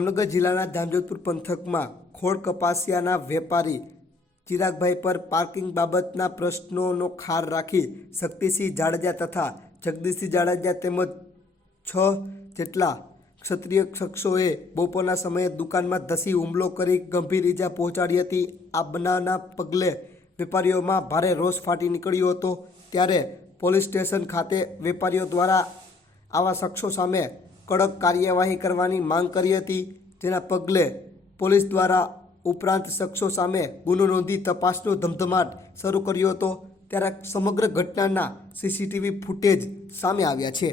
જામનગર જિલ્લાના જામજોધપુર પંથકમાં ખોળ કપાસિયાના વેપારી ચિરાગભાઈ પર પાર્કિંગ બાબતના પ્રશ્નોનો ખાર રાખી શક્તિસિંહ જાડેજા તથા જગદીશસિંહ જાડેજા તેમજ 6 જેટલા ક્ષત્રિય શખ્સોએ બપોરના સમયે દુકાનમાં ધસી હુમલો કરી ગંભીર ઈજા પહોંચાડી હતી। આ બનાવના પગલે વેપારીઓમાં ભારે રોષ ફાટી નીકળ્યો હતો। ત્યારે પોલીસ સ્ટેશન ખાતે વેપારીઓ દ્વારા આવા શખ્સો સામે કડક કાર્યવાહી કરવાની માંગ કરી હતી, જેના પગલે પોલીસ દ્વારા ઉપરાંત શખ્સો સામે ગુનો નોંધી તપાસનો ધમધમાટ શરૂ કર્યો હતો। ત્યારે સમગ્ર ઘટનાના સીસીટીવી ફૂટેજ સામે આવ્યા છે।